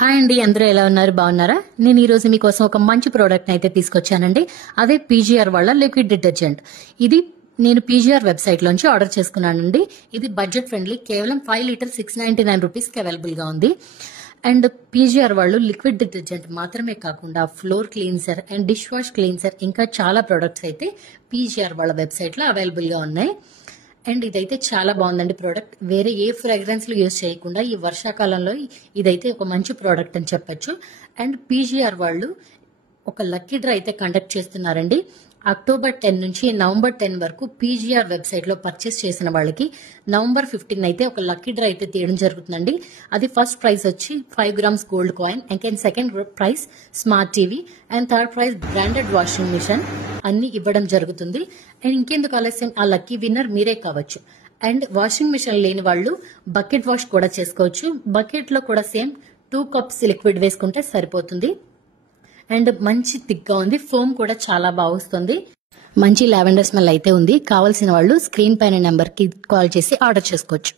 Hi అండి, అందరూ ఎలా ఉన్నారు? బాగున్నారా? నేను ఈ రోజు మీకోసం ఒక మంచి ప్రోడక్ట్ అయితే తీసుకొచ్చానండి. అదే పీజీఆర్ వాళ్ళ లిక్విడ్ డిటర్జెంట్. ఇది నేను పీజీఆర్ వెబ్సైట్ లోంచి ఆర్డర్ చేసుకున్నానండి. ఇది బడ్జెట్ ఫ్రెండ్లీ, కేవలం 5 లీటర్ 699 రూపీస్ కి అవైలబుల్ గా ఉంది. అండ్ పీజీఆర్ వాళ్ళు లిక్విడ్ డిటర్జెంట్ మాత్రమే కాకుండా floor cleanser and dish wash cleanser ఇంకా చాలా ప్రొడక్ట్స్ అయితే పీజీఆర్ వాళ్ళ వెబ్సైట్ లో అవైలబుల్ గా ఉన్నాయి. అండ్ ఇదైతే చాలా బాగుందండి ప్రోడక్ట్. వేరే ఏ ఫ్రాగ్రెన్స్ లు యూజ్ చేయకుండా ఈ వర్షాకాలంలో ఇదైతే ఒక మంచి ప్రోడక్ట్ అని చెప్పొచ్చు. అండ్ పీజీఆర్ వాళ్ళు ఒక లక్కీ డ్రా అయితే కండక్ట్ చేస్తున్నారండి. అక్టోబర్ 10 నుంచి నవంబర్ 10 వరకు పీజీఆర్ వెబ్సైట్ లో పర్చేస్ చేసిన వాళ్ళకి నవంబర్ 15 అయితే ఒక లక్కీ డ్రా అయితే తీయడం జరుగుతుందండి. అది ఫస్ట్ ప్రైజ్ వచ్చి 5 grams gold coin, and second prize smart TV, and third prize branded washing machine అన్ని ఇవ్వడం జరుగుతుంది. అండ్ ఇంకెందుకు ఆలస్యం, ఆ లక్కీ విన్నర్ మీరే కావచ్చు. అండ్ వాషింగ్ మిషన్ లేని వాళ్ళు బకెట్ వాష్ కూడా చేసుకోవచ్చు. బకెట్ లో కూడా సేమ్ 2 కప్స్ లిక్విడ్ వేసుకుంటే సరిపోతుంది. అండ్ మంచి థిక్ గా ఉంది, ఫోమ్ కూడా చాలా బాగా వస్తుంది. మంచి లావెండర్ స్మెల్ అయితే ఉంది. కావాల్సిన వాళ్ళు స్క్రీన్ పైన నెంబర్ కి కాల్ చేసి ఆర్డర్ చేసుకోవచ్చు.